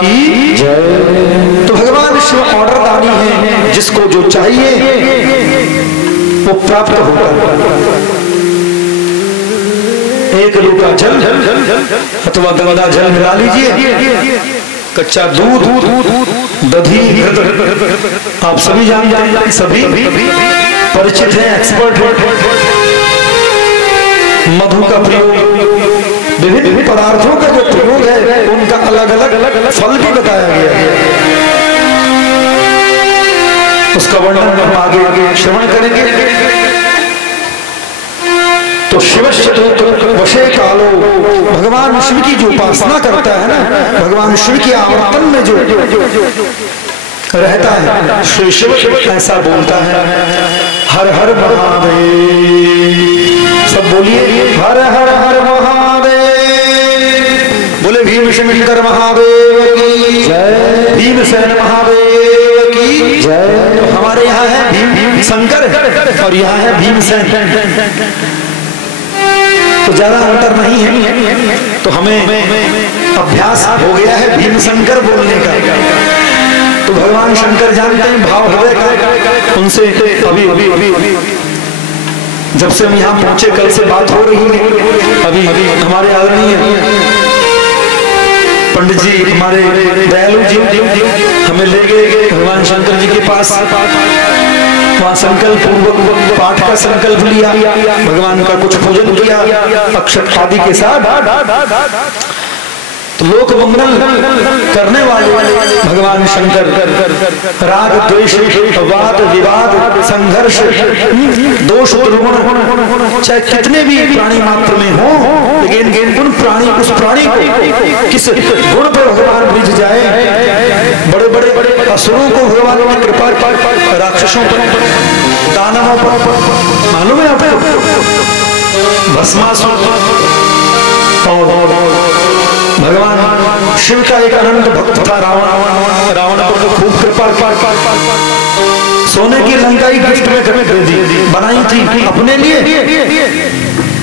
की जय। तो भगवान शिव ऑर्डर दानी है, जिसको जो चाहिए वो प्राप्त होगा। एक लोटा जल अथवा गंगा जल मिला लीजिए, कच्चा दूध, दधी, आप सभी जानते हैं, सभी परिचित हैं, एक्सपर्ट हैं। मधु का प्रयोग, विभिन्न पदार्थों का जो प्रयोग है उनका अलग अलग फल भी बताया गया है। उसका वर्णन हम आगे श्रवण करेंगे। तो शिव चतुर्थ वशे कालो, भगवान शिव की जो उपासना करता है ना, भगवान शिव की आवर्तन में जो रहता है, श्री शिव ऐसा बोलता है, हर हर महादेव। सब बोलिए हर हर हर महादेव। बोले भीमशंकर महादेव की जय, भीमसेन महादेव की जय। तो हमारे यहाँ है भीम शंकर और यहाँ है भीमसेन, तो ज्यादा अंतर नहीं है। तो हमें अभ्यास हो गया है भीम शंकर बोलने का। तो भगवान शंकर जानते हैं भाव हृदय का। उनसे अभी जब से हम यहाँ पहुंचे, कल से बात हो रही है। अभी हमारे आदरणीय पंडित जी, हमारे दयालु जी हमें ले गए भगवान शंकर जी के पास। वहाँ संकल्प पूर्वक पाठ का संकल्प लिया, भगवान का कुछ पूजन किया अक्षत आदि के साथ। तो लोक मंगल करने वाले भगवान शंकर राग द्वेष वाद विवाद संघर्ष दोष दुर्गुण चाहे कितने भी प्राणी मात्र में हो, लेकिन उन प्राणी उस प्राणी को किस गुण पर भगवान रिझ जाए। बड़े बड़े असुरों को भगवान ने कृपा, राक्षसों पर, दानवों पर, मालूम है आपको, भस्मासुर। और भगवान शिव का एक अनंत भक्त था रावण। रावण पर तो खूब कृपा, सोने की लंका ही गिफ्ट में दे दी, बनाई थी अपने लिए।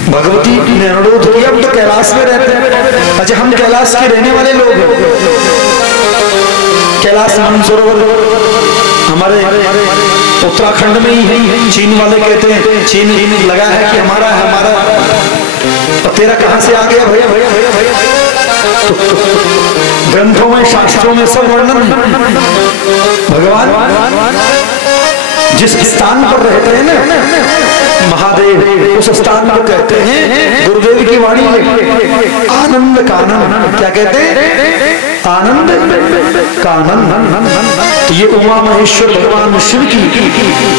भगवती ने अनुरोध किया, हम तो कैलाश में रहते हैं। अच्छा, हम कैलाश के रहने वाले लोग हैं। कैलाश मानसरोवर हमारे उत्तराखंड में ही है। चीन वाले कहते हैं, चीन लगा है कि हमारा है, हमारा। तो तेरा कहां से आ गया भैया भैया भैया भैया। तो ग्रंथों में, शास्त्रों में सब वर्णन है। भगवान जिस स्थान पर रहते हैं ना महादेव, उस स्थान को कहते हैं, गुरुदेव की वाणी में, आनंद कानन। क्या कहते हैं? आनंद कानन। तो ये उमा महेश्वर भगवान शिव की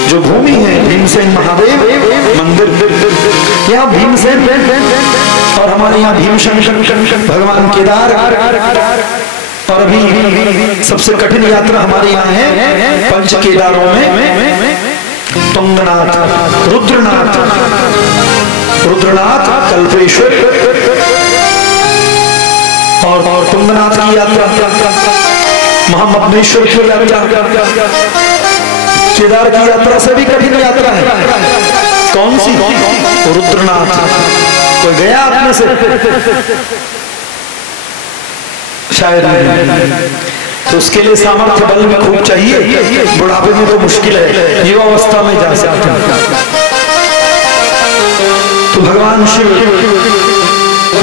जो भूमि है, भीमसेन महादेव मंदिर, यहाँ भीमसेन। और हमारे यहाँ भीमशंकर भगवान केदार। और अभी सबसे कठिन यात्रा हमारे यहाँ है पंच केदारों में तुंगनाथ, रुद्रनाथ, कल्पेश्वर और तुंगनाथ की यात्रा, महामंडलेश्वर की यात्रा, केदार की यात्रा से भी कठिन यात्रा है। कौन सी? रुद्रनाथ। कोई गया आपने से? शायद नहीं। तो उसके लिए सामर्थ्य बल भी खूब चाहिए। बुढ़ापे में तो मुश्किल है, युवावस्था में जा सकते हैं। तो भगवान शिव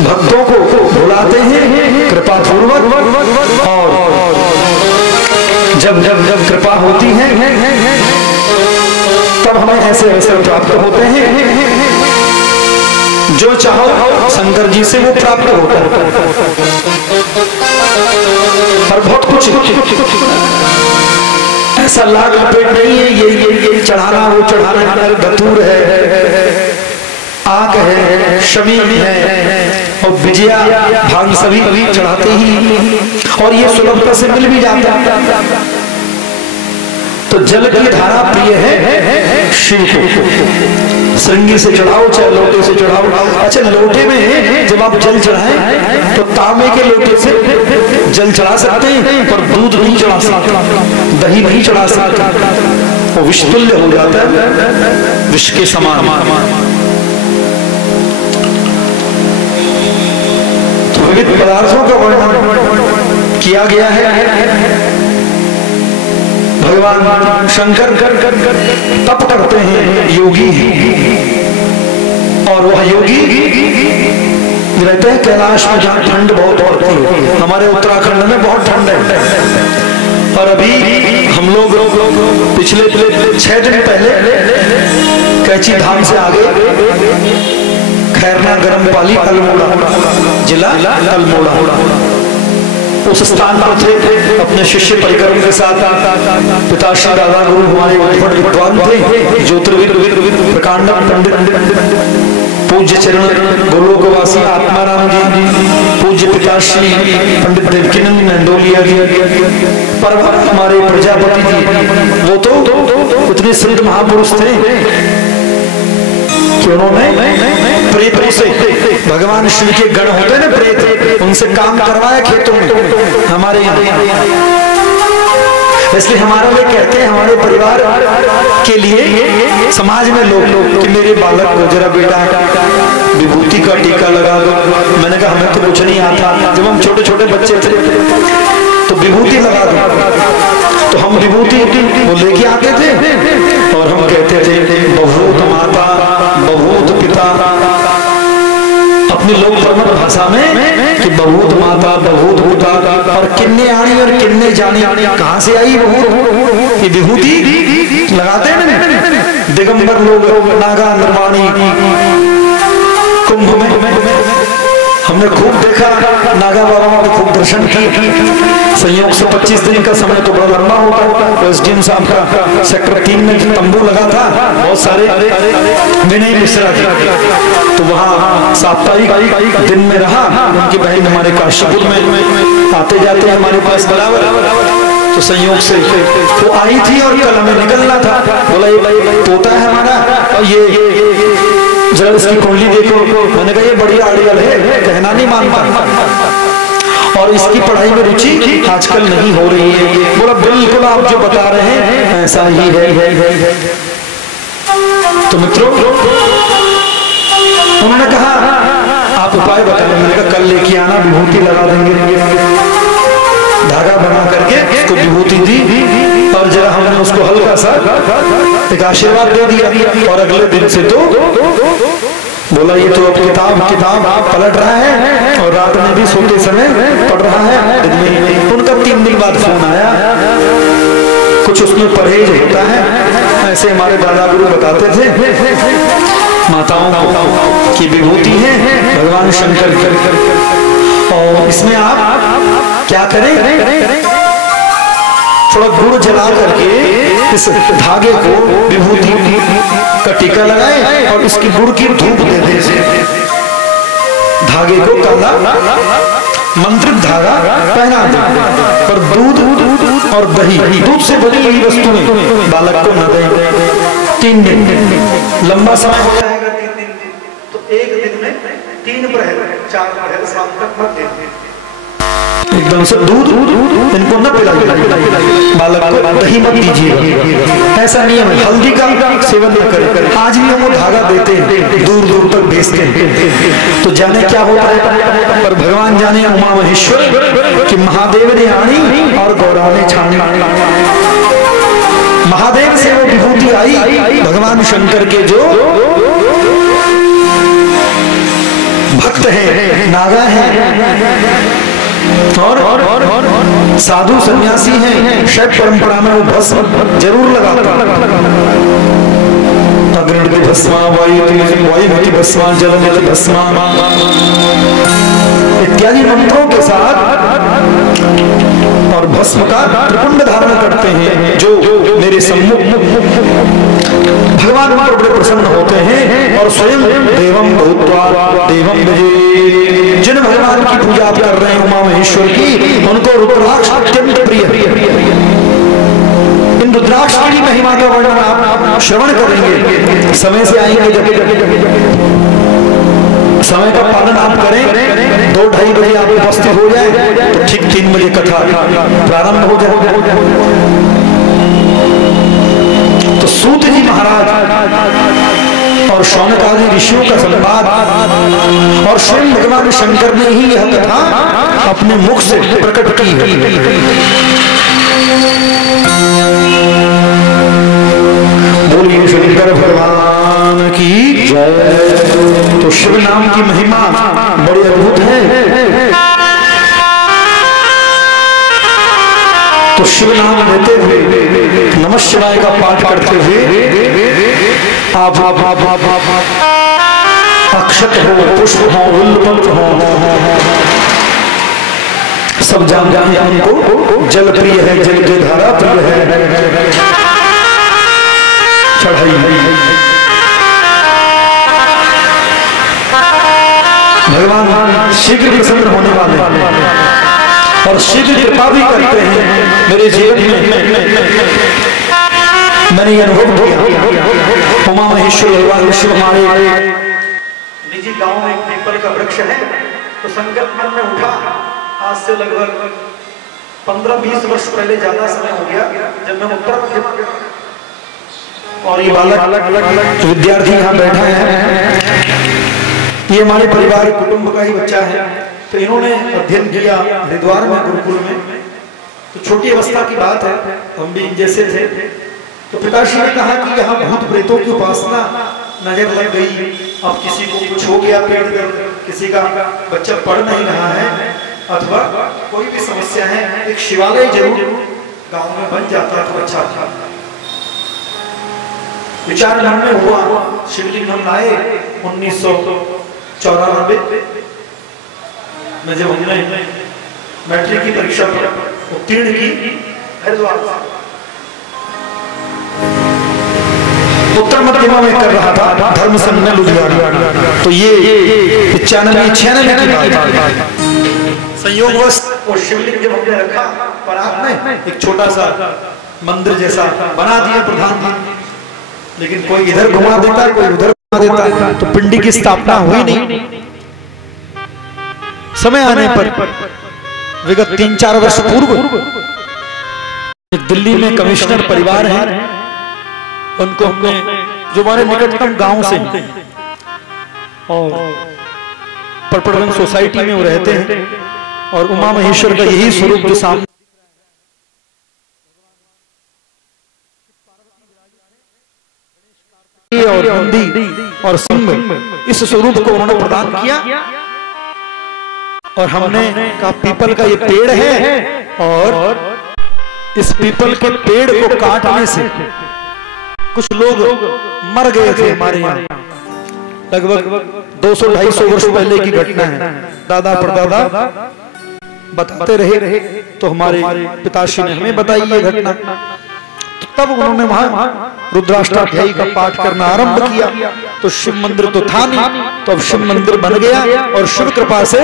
भक्तों को बुलाते हैं कृपा पूर्वक, और जब जब जब कृपा होती है तब हमें ऐसे अवसर प्राप्त होते हैं। जो चाहो शंकर जी से वो प्राप्त होता है। और बहुत कुछ ऐसा लाग लपेट नहीं है, ये चढ़ाना, वो चढ़ाना, धतूर है, आग है, शमीम है और विजया, भांग सभी चढ़ाते ही, और ये सुलभता से मिल भी जाता है। तो जल की धारा प्रिय है शिव को। श्रृंगी से चढ़ाओ चाहे लोटे से चढ़ाओ। अच्छा, लोटे में जब आप जल चढ़ाएं तो तांबे के लोटे से जल चढ़ा सकते हैं, पर दूध नहीं चढ़ा सकते, दही नहीं चढ़ा सकते, वो विषतुल्य हो जाता है, विष के समान। तो विविध पदार्थों का वर्णन किया गया है। भगवान शंकर तप करते हैं, योगी हैं, और वह योगी रहते हैं कैलाश में जहाँ ठंड बहुत पड़ती है। हमारे उत्तराखंड में बहुत ठंड है। और अभी हम लोग पिछले 6 दिन पहले कैची धाम से आगे खैरना गरम पाली अल्मोड़ा, जिला अल्मोड़ा, उस स्थान पर थे अपने शिष्य परिक्रम के साथ। पिताश्री दादा गुरु हमारे विद्वान थे, ज्योतिर्विद प्रकांड पंडित पूज्य चरण गोलोकवासी आत्माराम जी, पूज्य पिताश्री पंडित देवकीनंद नंदोलिया जी, पर हमारे प्रजापति जी, वो तो इतने सिद्ध महापुरुष थे कि उन्होंने प्रेतों से, भगवान शिव के गण होते ना प्रेत, उनसे काम करवाया खेतों में हमारे यहाँ। इसलिए हमारे लिए कहते हैं, हमारे परिवार के लिए समाज में लोग कि मेरे बालक को जरा बेटा विभूति का टीका लगा दो। मैंने कहा हमें तो कुछ नहीं आता, जब हम छोटे छोटे बच्चे थे तो विभूति लगा दो, तो हम विभूति वो लेके आते थे और हम कहते थे बहुत माता बहुत पिता, अपनी लोक परमत भाषा में कि बहुत माता बहुत पिता, और किन्ने आनी और किन्ने जानी, कहां से आई बहुत, ये विभूति लगाते हैं दिगंबर लोग, नागा निर्माणी कुंभ में हमने खूब देखा, नागा बाबाओं के खूब दर्शन किए। संयोग से 25 दिन का समय तो बड़ा लंबा होता है। तो एसडीएम साहब का सेक्टर 3 में तंबू लगा था, बहुत सारे विनय मिश्रा जी, तो वहाँ साप्ताहिक दिन में रहा। उनकी बहन हमारे काशीपुर में आते जाते हमारे पास बराबर, तो संयोग से वो आई थी और कल हमें निकलना था। बोला ये पोता है हमारा, और ये जरा इसकी कुंडली देखो। मैंने कहा ये बढ़िया आइडियल है, कहना नहीं मानता, और इसकी पढ़ाई में रुचि आजकल नहीं हो रही है। बोला बिल्कुल आप जो बता रहे हैं ऐसा ही है। तो मित्रों उन्होंने कहा आप उपाय बताएं। मैंने कहा कल लेके आना, विभूति लगा देंगे। धागा बना करके उसको विभूति दी और जरा हमने उसको हल्का सा एक आशीर्वाद दे दिया। और अगले दिन से तो बोला ये तो अब किताब पलट रहा है और रात में भी सोते समय पढ़ रहा है। उनका 3 दिन बाद फोन आया, कुछ उसमें परहेज होता है, ऐसे हमारे दादा गुरु बताते थे, माताओं की विभूति है भगवान शंकर की, और इसमें आप क्या करें, थोड़ा गुड़ जला करके इस धागे को विभूति का टीका लगाए और इसकी गुड़ की धूप दे दे। धागे को काला मंत्रित धागा पहना दे, पर दूध और दही, दूध से बनी हुई वस्तुएं बालक को न दें। 3 दिन लंबा समय हो जाएगा, 3 दिन तो 1 दिन में 3 प्रहर 4 प्रहर शाम तक मत दें। एकदम से दूध इनको न पिलाइए, बालक को दही मत दीजिए, ऐसा नियम है। हल्दी का सेवन न करें। आज भी हम वो धागा देते हैं, दूर दूर तक भेजते हैं, तो जाने क्या होता है। पर भगवान जाने उमा महेश्वर कि महादेव ने आनी और गौरा ने छानी। महादेव से वो विभूति आई, भगवान शंकर के जो भक्त हैं, नागा हैं और साधु सन्यासी हैं, शैव परंपरा में वो भस्म जरूर लगाता। अग्नि भस्मा वायुमति भस्मा जलमति भस्मा इत्यादि मंत्रों के साथ और भस्म का त्रिपुंड धारण करते हैं, जो मेरे सम्मुख भगवान बड़े प्रसन्न होते हैं और स्वयं देवम भूत्वा देवम भजे। जिन भगवान की पूजा आप कर रहे हैं उमा महेश्वर की, उनको रुद्राक्ष अत्यंत प्रिय है। इन रुद्राक्ष की महिमा का वर्णन आप श्रवण करेंगे, समय से आएंगे जब समय का पालन आप करें, 2-2:30 बजे आप उपस्थित हो जाए तो ठीक 3 बजे कथा प्रारंभ हो जाए। तो सूत जी महाराज और शौनक आदि ऋषियों का संवाद और स्वयं भगवान शंकर ने ही यह कथा अपने मुख से प्रकट की है। बोलिए शंकर भगवान की जय। तो शिव नाम की महिमा बड़ी अद्भुत है। तो शिव नाम लेते हुए नमः शिवाय का पाठ करते हुए आप अक्षत हो, पुष्प हो, उल्पत्र हो, सब जान जाने हमको जल प्रिय है, जल की धारा प्रिय है, चढ़ाई भगवान शीघ्र प्रसन्न होने वाले और शीघ्र कृपा भी करते हैं। मेरे जीवन में मैंने ये अनुभव किया। उमा महेश्वर भगवान शिव हमारे निजी गांव में एक पीपल का वृक्ष है, तो संकल्प मन में उठा। आज से लगभग 15-20 वर्ष पहले, ज्यादा समय हो गया, जब मैं उत्तर प्रदेश और ये बालक जो विद्यार्थी यहाँ बैठा है, ये हमारे परिवार कुटुंब का ही बच्चा है। तो इन्होंने अध्ययन किया हरिद्वार में गुरुकुल में। तो छोटी अवस्था की बात है, हम भी जैसे थे। तो पिताश्री ने कहा कि यहाँ भूत प्रेतों की उपासना नजर लग गई। अब किसी को कुछ हो गया, पेट दर्द, किसी का बच्चा पढ़ नहीं रहा है, अथवा कोई भी समस्या है, एक शिवालय जरूर गांव में बन जाता तो अच्छा था। विचार मन में हुआ, शिवलिंग हम लाए 1994 में, जब हमने मैट्रिक की परीक्षा उत्तीर्ण की हरिद्वार उत्तर मध्यमा में कर रहा था, धर्म संघ में लुधियाना। तो ये 95-96 की बात, संयोगवश वो शिवलिंग जब हमने रखा, परात में एक छोटा सा मंदिर जैसा बना दिया प्रधान जी, लेकिन कोई इधर घुमा देता, कोई उधर घुमा देता, तो पिंडी की स्थापना हुई नहीं। समय आने पर विगत 3-4 वर्ष पूर्व दिल्ली में कमिश्नर परिवार है, उनको हमने, जो हमारे निकटतम गांव से और परपड़वन सोसाइटी में वो रहते हैं, और उमा महेश्वर का यही स्वरूप जो सामने और नंदी और सिंह, इस स्वरूप को उन्होंने प्रदान किया। और हमने कहा पीपल का ये पेड़ है, और इस पीपल के पेड़ को काटने से कुछ लोग मर गए थे हमारे यहाँ। लगभग 200-250 वर्ष पहले की घटना है। दादा परदादा बताते रहे, तो हमारे पिताश्री ने हमें बताई ये घटना। तब उन्होंने वहां रुद्राष्टाध्यायी का पाठ करना आरंभ किया। तो शिव मंदिर तो था नहीं, तो अब शिव मंदिर बन गया, और शिव कृपा से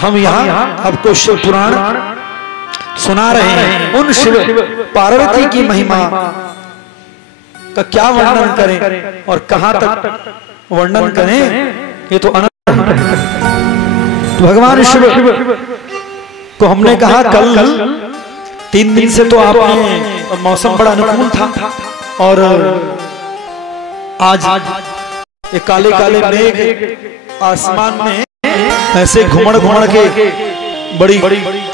हम यहाँ आपको शिव पुराण सुना रहे हैं। उन शिव पार्वती की महिमा का क्या वर्णन करें और कहां तक वर्णन करें, ये तो अनंत है। तो भगवान शिव को हमने कहा कल 3 दिन से तो आपने, मौसम बड़ा अनुकूल था, और आज ये काले काले मेघ आसमान में ऐसे घुमड़ घुमड़ के बड़ी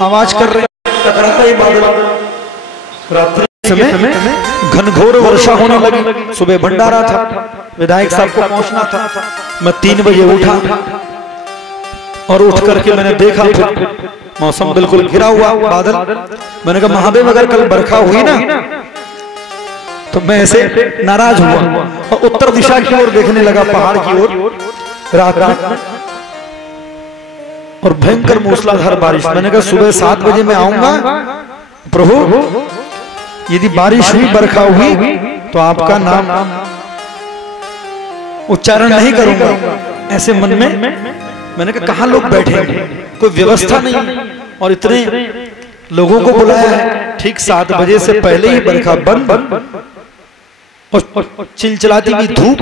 आवाज कर रहे, टकराता ही बादल। रात्रि समय घनघोर वर्षा होने लगी। सुबह भंडारा था, विधायक साहब को पहुंचना था। मैं 3 बजे उठा, और उठ करके मैंने देखा मौसम बिल्कुल घिरा हुआ बादल। मैंने कहा महादेव अगर कल बरखा हुई ना, तो मैं ऐसे नाराज हुआ, और उत्तर दिशा की ओर देखने लगा, पहाड़ की ओर रात में, और भयंकर मूसलाधार बारिश। मैंने कहा सुबह 7 बजे मैं आऊंगा प्रभु, यदि बारिश हुई, बरखा हुई, तो आपका नाम उच्चारण नहीं करूंगा। ऐसे मन में मैंने कहा कहां लोग बैठे, कोई व्यवस्था नहीं, और इतने लोगों को बुलाया है। ठीक 7 बजे से पहले ही बरखा बंद, और चिलचिलाती हुई धूप।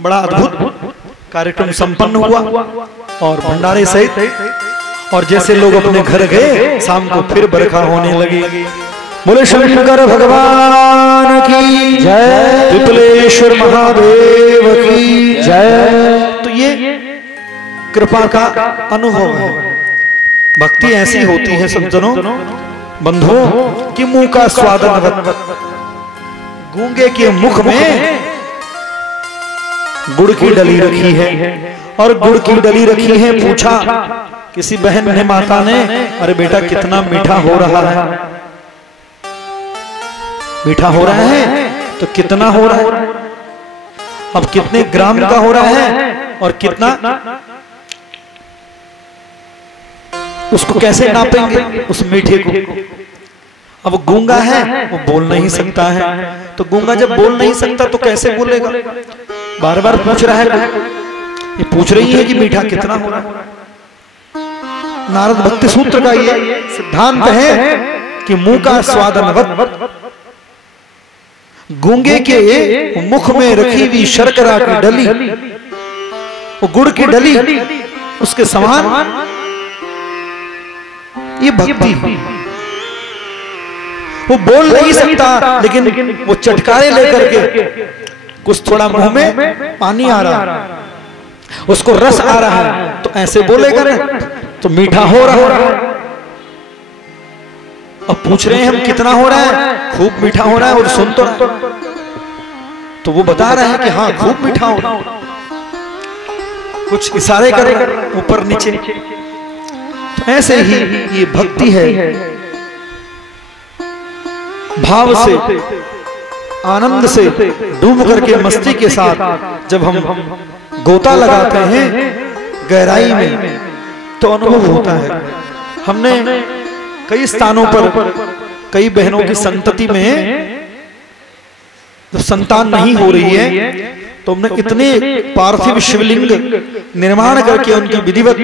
बड़ा अद्भुत कार्यक्रम संपन्न हुआ, और भंडारे सहित। और जैसे लोग अपने घर गए, शाम को फिर बरखा होने लगी। बोले शंकर भगवान की जय, त्रिपुलेश्वर महादेव की जय। तो ये कृपा का अनुभव है। भक्ति ऐसी होती है सज्जनों बंधुओं कि मुंह का स्वाद गूंगे के मुख में गुड़ की डली रखी है, और गुड़ की डली रखी है। पूछा किसी बहन ने, माता ने, अरे बेटा कितना मीठा हो रहा है? मीठा हो रहा है तो कितना हो रहा है? अब कितने ग्राम का हो रहा है और कितना, उसको कैसे नापेंगे उस मीठे को? अब गूंगा है, वो बोल नहीं सकता है, तो गूंगा जब बोल नहीं सकता तो कैसे बोलेगा? बार बार पूछ रहा है, ये पूछ रही है कि मीठा कितना हो रहा है। नारद भक्ति सूत्र का ये सिद्धांत है कि मुंह का स्वाद अनवद, गूंगे के मुख में रखी हुई शर्करा की डली, वो गुड़ की डली, उसके समान ये भक्ति। वो बोल नहीं सकता, लेकिन वो चटकारे लेकर के कुछ थोड़ा मुंह में पानी आ रहा, उसको रस आ रहा है, तो ऐसे बोलेगा ना, तो मीठा हो रहा है। अब पूछ रहे हैं हम कितना हो रहा है? खूब मीठा हो रहा है, और सुन तो रहा है, तो वो बता रहे हैं कि हाँ खूब मीठा हो रहा है। कुछ इशारे कर ऊपर नीचे। तो ऐसे ही ये भक्ति है, भाव से, आनंद से डूब करके मस्ती के साथ जब हम गोता लगाते हैं गहराई में, तो अनुभव होता है। हमने कई स्थानों पर कई बहनों की संतति में जब संतान नहीं हो रही है, तो हमने इतने पार्थिव शिवलिंग निर्माण करके उनकी विधिवत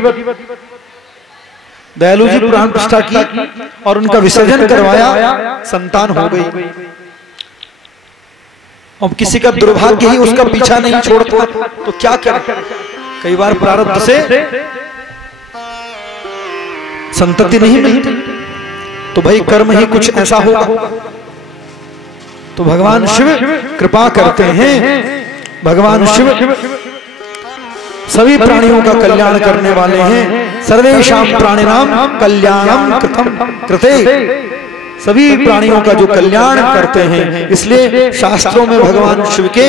दयालु जी पुराण प्रतिष्ठा की और उनका विसर्जन करवाया, संतान हो गई। अब किसी का दुर्भाग्य ही उसका पीछा नहीं छोड़ता, तो क्या करे? कई बार प्रारब्ध से संतति नहीं मिलती, तो भाई कर्म ही कुछ ऐसा होगा। तो भगवान शिव कृपा करते हैं। भगवान शिव सभी प्राणियों का कल्याण करने वाले हैं। सर्वेषां प्राणिनां कल्याणं कृते, सभी प्राणियों का जो कल्याण करते हैं। इसलिए शास्त्रों में भगवान शिव के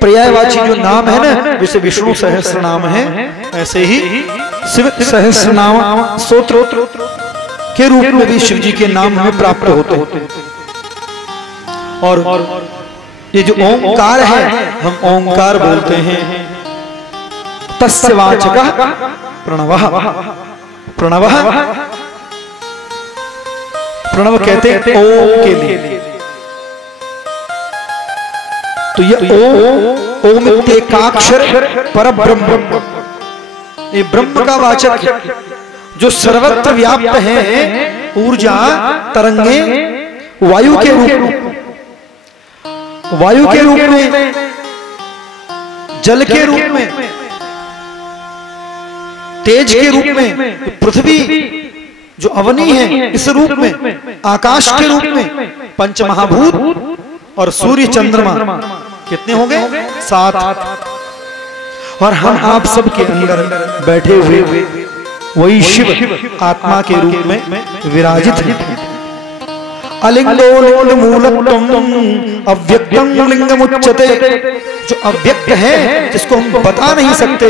पर्यायवाची जो नाम है ना, जैसे विष्णु सहस्त्र नाम है, ऐसे ही शिव सहस्त्र नाम स्तोत्र के रूप में भी शिव जी के नाम हमें प्राप्त होते हैं। और ये जो ओंकार है, हम ओंकार बोलते हैं। तस्य वाचकः प्रणवः, प्रणवः प्रणव कहते हैं ओम के लिए। तो ये ओम एकाक्षर परब्रह्म, ये ब्रह्म का वाचक है, जो सर्वत्र व्याप्त है। ऊर्जा तरंगे वायु के रूप में, वायु के रूप में, जल के रूप में, तेज के रूप में, पृथ्वी जो अवनी है इस रूप में, आकाश के रूप में, पंच महाभूत और सूर्य चंद्रमा कितने हो गए? 7। और हम आप सब के अंदर बैठे हुए वही शिव आत्मा के रूप में विराजित है। अलिंगो मूलत्वम् अव्यक्तम् लिंगमुच्यते, जो अव्यक्त है, जिसको हम बता नहीं सकते।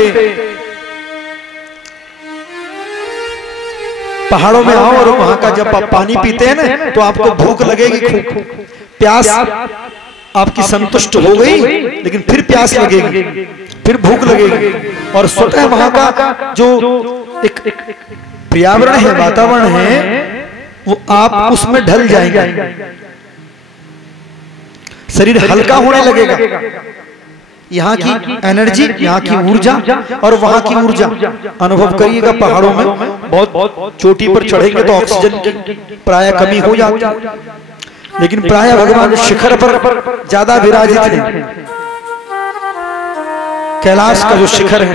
पहाड़ों में आओ और वहां का जब आप पानी पीते हैं ना, तो आपको भूख लगेगी, खूब प्यास आपकी संतुष्ट हो गई, लेकिन फिर प्यास लगेगी, फिर भूख लगेगी। और स्वतः वहां का जो एक पर्यावरण है, वातावरण है, वो आप उसमें ढल जाएंगे, शरीर हल्का होने लगेगा। यहाँ की एनर्जी, यहाँ की ऊर्जा और वहां की ऊर्जा अनुभव करिएगा। पहाड़ों में बहुत चोटी पर चढ़ेंगे तो ऑक्सीजन की प्राय कमी हो जाती है, लेकिन प्राय भगवान शिखर पर ज्यादा विराजित है। कैलाश का जो शिखर है,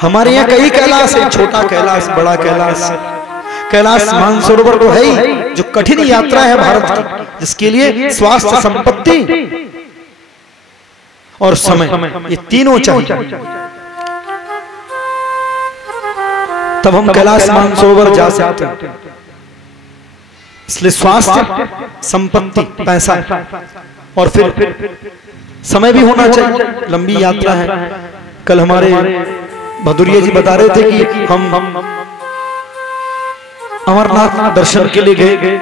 हमारे यहाँ कई कैलाश है, छोटा कैलाश, बड़ा कैलाश। कैलाश मानसरोवर तो है ही, जो कठिन यात्रा है भारत की, जिसके लिए स्वास्थ्य, संपत्ति और समय, ये तीनों चाहिए, तब हम कैलाश मानसरोवर जा सकते हैं। इसलिए स्वास्थ्य, संपत्ति, पैसा और फिर समय भी होना चाहिए। लंबी यात्रा है। कल हमारे भदुरिया जी बता रहे थे कि हम अमरनाथ दर्शन के लिए गए,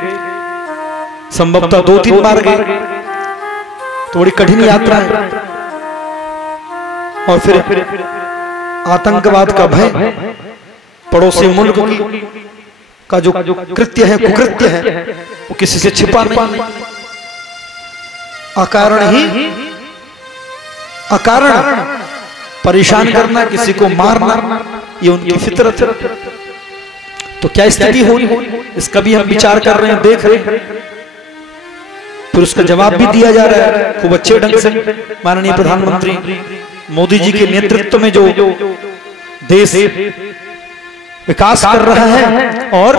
संभवतः 2-3 बार गए, थोड़ी कठिन यात्रा है। और फिर आतंकवाद का भय, पड़ोसी मुल्क का जो कृत्य है, कुकृत्य है, वो किसी से छिपा नहीं। अकारण परेशान करना, किसी को मारना, ये उनकी फितरत है। तो क्या स्थिति होगी, इसका भी हम विचार कर रहे हैं, देख रहे हैं। फिर उसका जवाब भी दिया जा रहा है खूब अच्छे ढंग से। माननीय प्रधानमंत्री मोदी जी के नेतृत्व में जो देश विकास कर रहा है और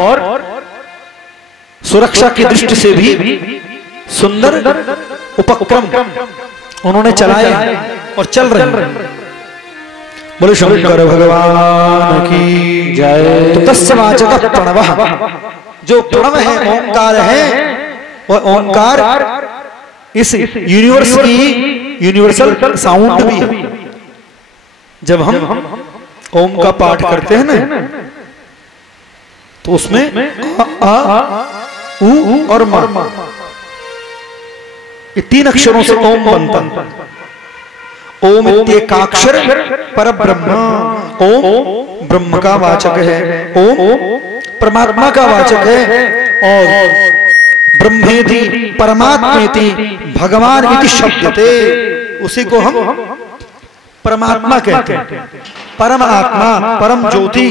सुरक्षा की दृष्टि से भी सुंदर उपक्रम उन्होंने चलाए और चल रहे हैं। बोले शंकर भगवान की जय। तो तस्य वाचकः प्रणवः, जो प्रणव है, ओंकार है, वह ओंकार इस यूनिवर्स की यूनिवर्सल साउंड भी है। जब हम ओम का पाठ करते हैं ना, तो उसमें आ, उ और मा, ये 3 अक्षरों से ओम बनता है। ओम इत्येकाक्षर परब्रह्म, ओम ब्रह्म का वाचक है, ओम परमात्मा का वाचक है, और ब्रह्मेति परमात्मेति भगवान इति शब्दते, उसी को हम परमात्मा कहते हैं। परम आत्मा, परम ज्योति,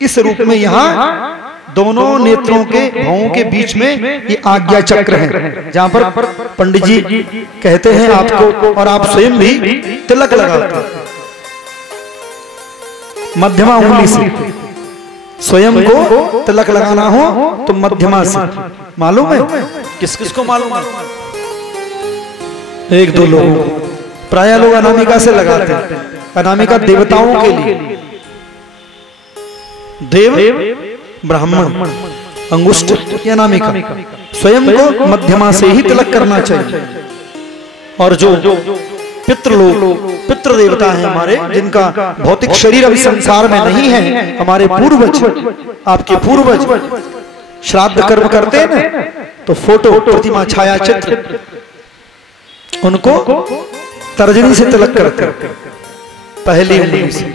इस रूप में यहाँ दोनों नेत्रों के भावों के बीच में ये आज्ञा चक्र है, जहां पर पंडित जी कहते हैं आपको, और आप स्वयं भी तिलक लगाते हैं मध्यमा उंगली से। स्वयं को तिलक लगाना हो तो मध्यमा से। मालूम है किस किस को मालूम है? 1-2 लोगों को। प्राय लोग अनामिका से लगाते हैं। अनामिका देवताओं के लिए, देव ब्राह्मण, अंगुष्ठ या अनामिका। स्वयं को मध्यमा से ही तिलक करना चाहिए। और जो पितृलोक, पितृ देवता है हमारे, जिनका भौतिक शरीर अभी संसार में नहीं है, हमारे पूर्वज, आपके पूर्वज श्राद्ध कर्म करते हैं ना, तो फोटो, प्रतिमा, छाया चित्र, उनको तर्जनी से तिलक करते हैं, पहली उंगली से।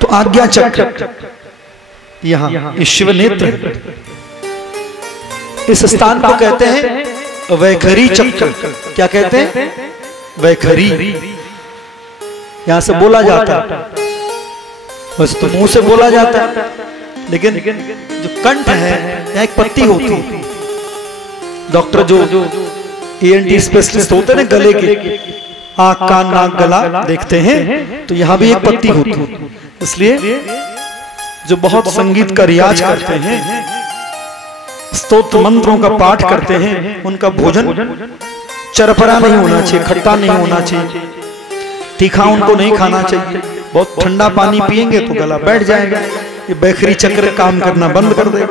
तो आज्ञा चक्र यहाँ शिव नेत्र, इस स्थान को कहते हैं वैखरी चक्र। क्या कहते हैं? वैखरी। यहां से बोला जाता है, बस तो मुंह से बोला जाता है, लेकिन जो कंठ है, यहाँ एक पत्ती होती है। डॉक्टर जो ENT स्पेशलिस्ट होते हैं ना, गले के, आंख, कान, नाक, गला देखते हैं, तो यहाँ भी एक पत्ती होती है। इसलिए जो बहुत संगीत का रियाज करते हैं, स्तोत्र मंत्रों का पाठ करते हैं, उनका भोजन चरपरा नहीं होना चाहिए, खट्टा नहीं होना चाहिए, तीखा उनको नहीं खाना चाहिए। बहुत ठंडा पानी पिएंगे तो गला बैठ जाएगा, ये बैखरी चक्र काम करना बंद कर देगा,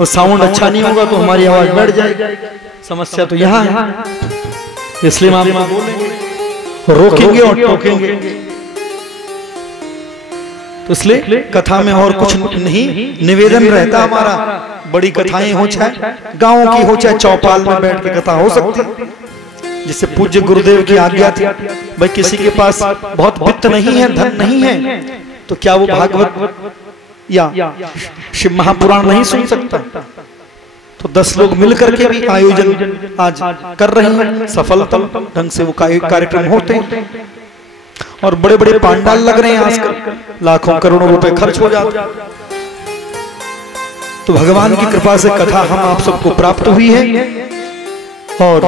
और साउंड अच्छा नहीं होगा तो हमारी आवाज बैठ जाएगी। समस्या तो यहाँ है। इसलिए हम रोकेंगे और टोकेंगे। तो इसलिए कथा में और कुछ नहीं, निवेदन रहता हमारा, बड़ी कथाएं हो, चाहे गांव की हो, चाहे चौपाल में बैठ के कथा हो सकती है। जिससे पूज्य गुरुदेव की आज्ञा थी, भाई किसी के पास बहुत वित्त नहीं है, धन नहीं है, तो क्या वो भागवत या शिव महापुराण नहीं सुन सकता? तो 10 लोग मिलकर के भी आयोजन आज कर रहे हैं, सफलतम ढंग से वो कार्यक्रम होते हैं, और बड़े बड़े पांडाल लग रहे हैं आजकल, लाखों करोड़ों रुपए खर्च हो जाते। तो भगवान की कृपा से कथा हम आप सबको प्राप्त हुई है, और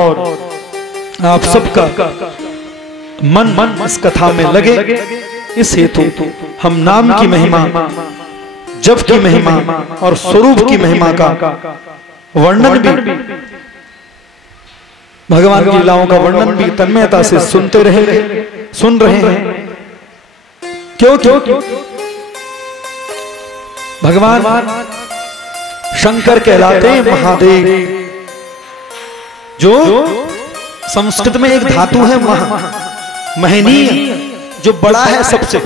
आप सबका मन इस कथा में लगे, इस हेतु हम नाम की महिमा, जप की महिमा और स्वरूप की महिमा का वर्णन भी, भगवान की लीलाओं का वर्णन भी तन्मयता से सुनते रहे, सुन रहे हैं। क्यों? भगवान शंकर कहलाते हैं महादेव, जो संस्कृत में एक धातु है महनीय, जो बड़ा है सबसे,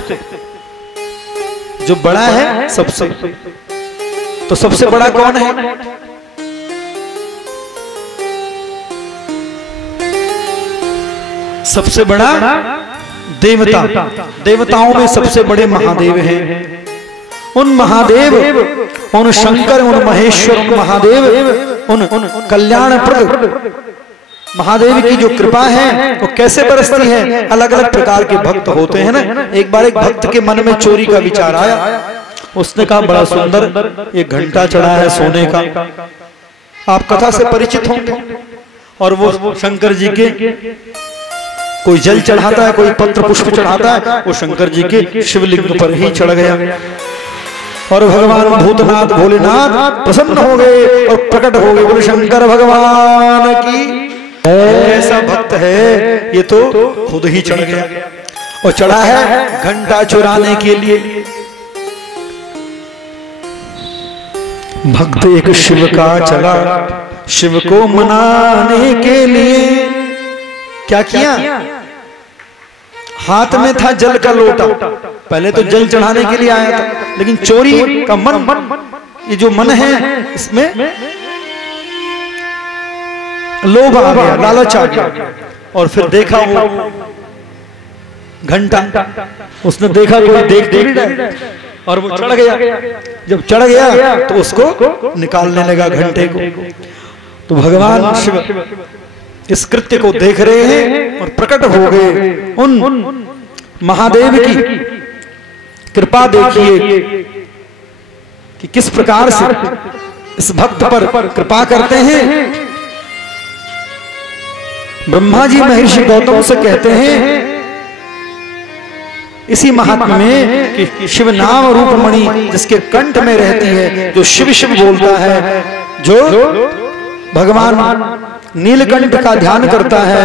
जो बड़ा है सबसे। तो सबसे बड़ा कौन है? सबसे बड़ा देवता। देवताओं में सबसे बड़े महादेव हैं। उन महादेव, उन शंकर, उन महेश्वर, उन महादेव, उन कल्याणप्रद महादेव की जो कृपा है वो कैसे बरसती है? अलग अलग प्रकार के भक्त होते हैं ना। एक बार एक भक्त के मन में चोरी का विचार आया। उसने कहा बड़ा सुंदर एक घंटा चढ़ा है सोने का, आप कथा से परिचित होंगे। और वो शंकर जी के कोई जल चढ़ाता है, कोई पत्र पुष्प चढ़ाता है, वो शंकर जी के शिवलिंग पर ही चढ़ गया। और भगवान भूतनाथ भोलेनाथ प्रसन्न हो गए और प्रकट हो गए, बोले शंकर भगवान की ऐसा भक्त है, ये तो खुद ही चढ़ गया। और चढ़ा है घंटा चुराने के लिए। भक्त एक शिव का चला, शिव को मनाने के लिए क्या किया? हाथ में था जल का लोटा। पहले तो जल चढ़ाने के लिए आया था, लेकिन चोरी का मन, ये जो मन है इसमें लोभ आ गया, लालच आ गया। और फिर देखा वो घंटा, उसने देखा कोई देख रहा और वो चढ़ गया। जब चढ़ गया तो उसको निकालने लगा घंटे को। तो भगवान शिव इस कृत्य को देख रहे हैं और प्रकट हो गए। उन महादेव की कृपा देखिए कि किस प्रकार से इस भक्त पर कृपा करते हैं। ब्रह्मा जी महर्षि गौतम से कहते हैं इसी महात्म्य में कि शिव नाम रूपमणि जिसके कंठ में रहती है, जो शिव शिव बोलता है, जो भगवान नीलकंठ का ध्यान करता है,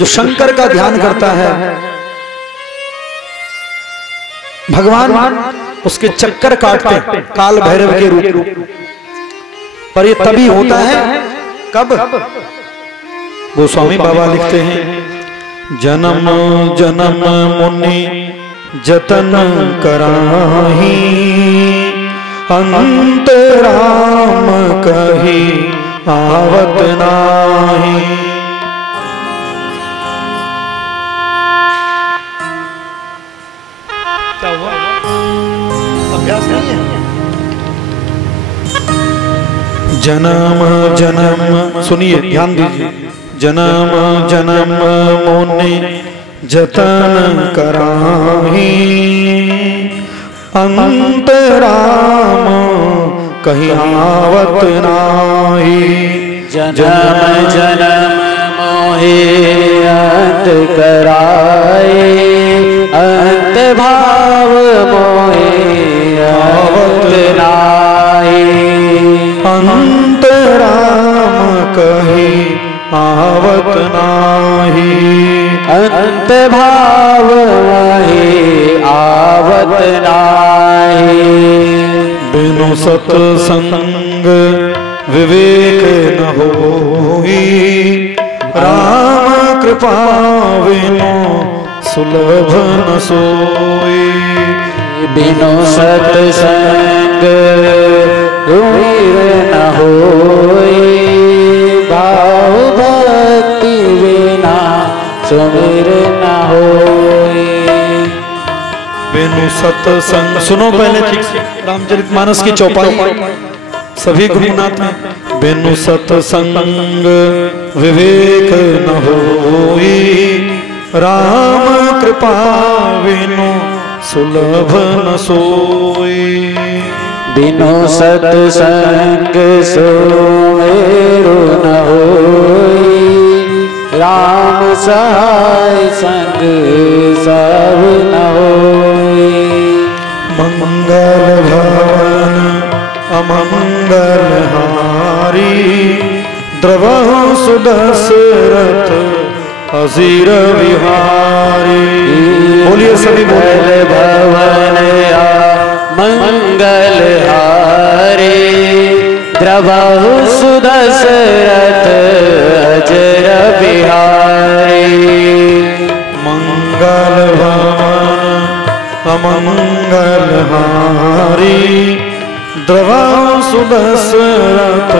जो शंकर का ध्यान करता है, भगवान उसके चक्कर काटते काल भैरव के रूप। पर ये तभी होता है कब? गोस्वामी बाबा लिखते हैं, जन्म जन्म मुनि जतन कराही, अंत राम कही आवत नाही। क्या हुआ? अभ्यास नहीं है। जन्म जन्म, सुनिए ध्यान दीजिए, जन्म जन्म मुनि जतन कराही, अंत राम कहीं आवत नाही। जन्म जन्म मोहे अंत कराए, अंत भाव मोहे आवत नाहि। अंत राम कहीं आवत नाही, अंत भाव मोहे आवत नाहि। बिनु सत्संग विवेक न होई, राम कृपा बिनु सुलभ न सोई। बिनु सत्संग विवेक न होई, भाव भक्ति बिना सुमिर न होई। बिनु सत्संग, सुनो पहले ठीक से, रामचरितमानस की चौपाई सभी गुरुनाथ में। बिनु सत्संग विवेक न होई, राम कृपा बिनु सुलभ न सोई। बिनु सत्संग सुमेरु न होई, राम सहाय संग सब न होई। मंगल भवन अमंगल हारी द्रवहु सुदशरथ असीर विहारी। बोलिए सभी बोले भवन मंगल हारे द्रवहु सुदशरथ अजर बिहारी। मंगल भवन अमंगल हारी द्रवहु सुदशरथ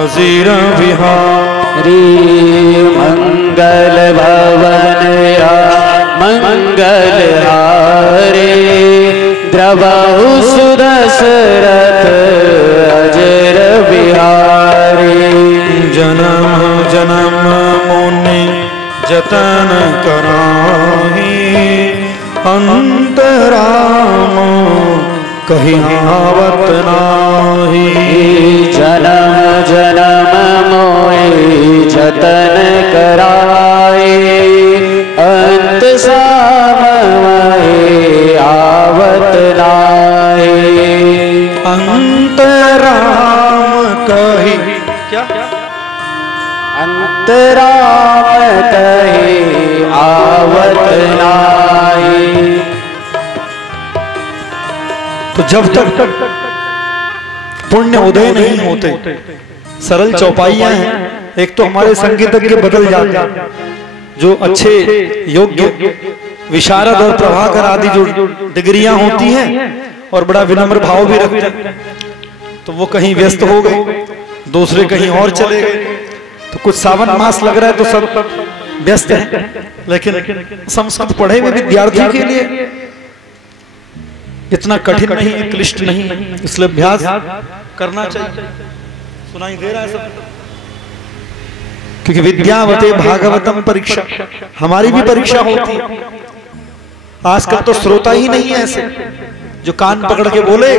असीर विहारी। मंगल भवन मंगल हारे द्रवहु सुदशरथ अजर बिहारी। जन्म जन्म मुनि जतन कराही अंतराम कहीं आवत नाही। जन्म जन्म मोहि जतन कराए अंत सामय आवत नाहि। अंतराम कही क्या अंतराम कही आवत नाहि। तो जब तक पुण्य उदय नहीं होते, सरल चौपाइयां हैं। एक तो हमारे संगीतज्ञ बदल जाते हैं, जो अच्छे योग्य विशारद और प्रभाकर आदि जो डिग्रियां होती हैं और बड़ा विनम्र भाव भी रखते हैं, तो वो कहीं व्यस्त हो गए, दूसरे कहीं और चले गए। तो कुछ सावन मास लग रहा है तो सब व्यस्त हैं, लेकिन संस्कृत पढ़े हुए विद्यार्थी के लिए इतना कठिन नहीं है, क्लिष्ट नहीं है, इसलिए अभ्यास करना चाहिए। सुनाई दे रहा है सब? क्योंकि विद्यावते भागवतम परीक्षा, हमारी भी परीक्षा होती है। आजकल तो श्रोता ही नहीं है ऐसे जो कान पकड़ के बोले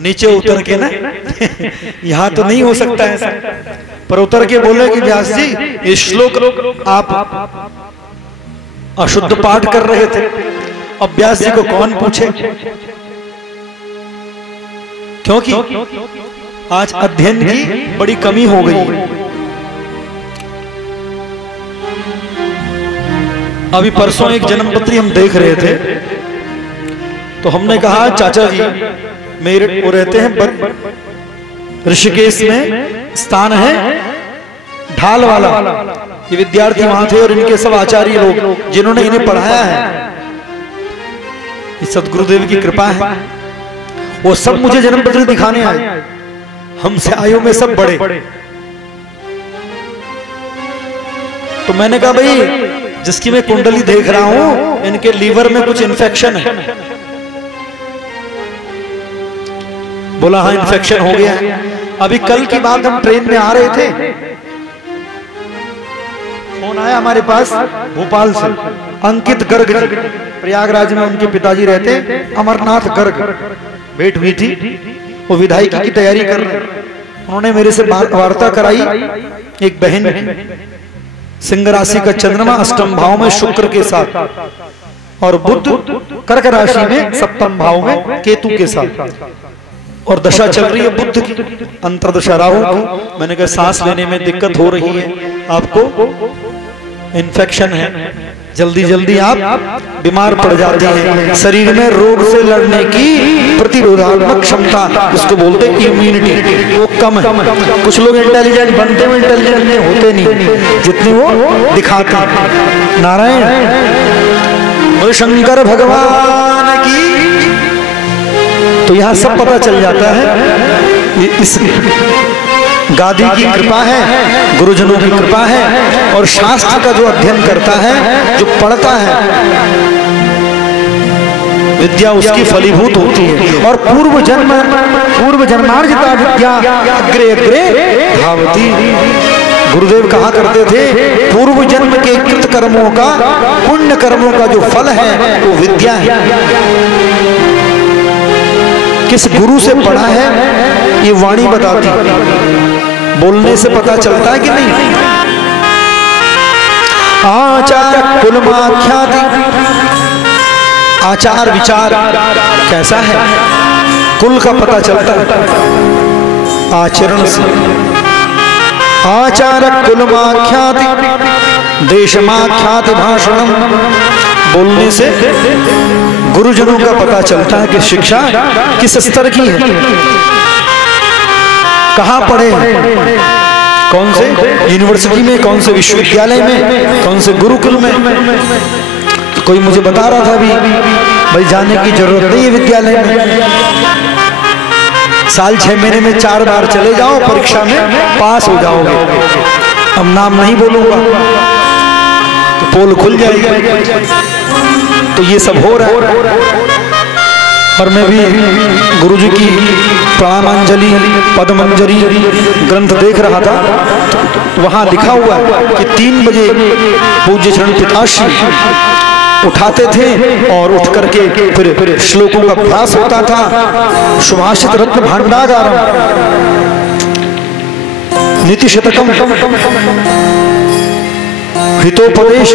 नीचे उतर के ना यहां तो नहीं हो सकता ऐसा, पर उतर के बोले कि व्यास जी ये श्लोक आप अशुद्ध पाठ कर रहे थे, अब व्यास जी को कौन पूछे? क्योंकि आज अध्ययन की बड़ी कमी हो गई है। अभी परसों एक जन्मपत्री हम देख रहे थे, तो हमने कहा चाचा जी मेरे वो रहते हैं ऋषिकेश में स्थान है ढाल वाला, ये विद्यार्थी वहां थे और इनके सब आचार्य लोग जिन्होंने इन्हें पढ़ाया है, सतगुरुदेव की कृपा है, वो सब मुझे जन्मपत्र दिखाने आए। हमसे आयु में सब बड़े। तो मैंने कहा भाई जिसकी मैं कुंडली देख रहा हूं इनके लीवर में कुछ इन्फेक्शन है। बोला हाँ इन्फेक्शन हो गया है। अभी कल की बात, हम ट्रेन में आ रहे थे, फोन आया हमारे पास भोपाल से, अंकित गर्ग जी, प्रयागराज में उनके पिताजी रहते, अमरनाथ गर्ग, भेंट हुई थी, वो विधायकी की तैयारी कर रहे। उन्होंने मेरे से वार्ता कराई। एक बहन सिंह राशि का चंद्रमा अष्टम भाव में शुक्र के साथ और बुध कर्क राशि में सप्तम भाव में केतु के साथ, और दशा चल रही है बुध की, अंतर्दशा राहु की। मैंने कहा सांस लेने में दिक्कत हो रही है, आपको इन्फेक्शन है, जल्दी जल्दी आप बीमार पड़ जाते हैं। शरीर में रोग से लड़ने की प्रतिरोधात्मक क्षमता, उसको बोलते हैं इम्यूनिटी, वो कम है। कुछ लोग इंटेलिजेंट बनते हैं, इंटेलिजेंट नहीं होते नहीं, जितनी वो दिखाते हैं। नारायण बोले शंकर भगवान की। तो यहां सब पता चल जाता है, इस गादी की कृपा है, गुरुजनों की कृपा है, और शास्त्र का जो अध्ययन करता है, जो पढ़ता है, विद्या उसकी फलीभूत होती है। और पूर्व जन्मार्जिता विद्या अग्रे अग्रे धावती। गुरुदेव कहा करते थे पूर्व जन्म के कृत कर्मों का, पुण्य कर्मों का जो फल है वो विद्या है। किस गुरु से पढ़ा है ये वाणी बताती, बोलने से पता चलता है कि नहीं? आचार कुलमाख्याति, आचार विचार कैसा है, कुल का पता चलता है आचरण से। आचार कुलमाख्याति देशमाख्याति भाषणम, बोलने से गुरुजनों का पता चलता है कि शिक्षा किस स्तर की है, कहाँ पढ़े, कौन से यूनिवर्सिटी में, कौन से विश्वविद्यालय में, कौन से गुरुकुल में। तो कोई मुझे बता रहा था अभी, भाई जाने की जरूरत नहीं है विद्यालय में, साल 6 महीने में 4 बार चले जाओ, परीक्षा में पास हो जाओगे। अब नाम नहीं बोलूंगा तो पोल खुल जाएगी। तो ये सब हो रहा है। और मैं भी गुरुजी की प्रणामांजलि पद्मंजलि ग्रंथ देख रहा था, वहां लिखा हुआ है कि 3 बजे पूज्य चरण पिताश्री उठाते थे और उठ करके फिर श्लोकों का अभ्यास होता था। सुभाषित रत्न भांडागारम, नीति शतकम, हितोपदेश,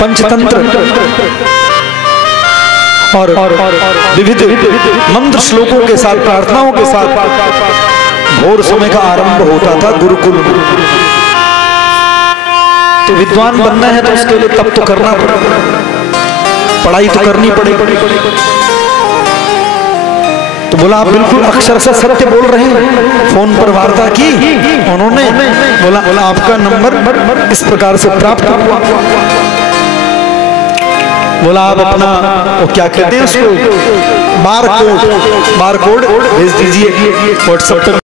पंचतंत्र और विविध मंत्र श्लोकों के साथ, प्रार्थनाओं के साथ भोर समय का आरंभ होता था गुरुकुल में। तो विद्वान बनना है तो उसके लिए तप तो करना पड़ेगा, पढ़ाई तो करनी पड़ेगी। तो बोला आप बिल्कुल अक्षरशः सत्य बोल रहे हैं। फोन पर वार्ता की उन्होंने, बोला आपका नंबर इस प्रकार से प्राप्त हुआ। बोला आप अपना वो क्या कहते हैं उसको, बार कोड भेज दीजिए व्हाट्सएप पे,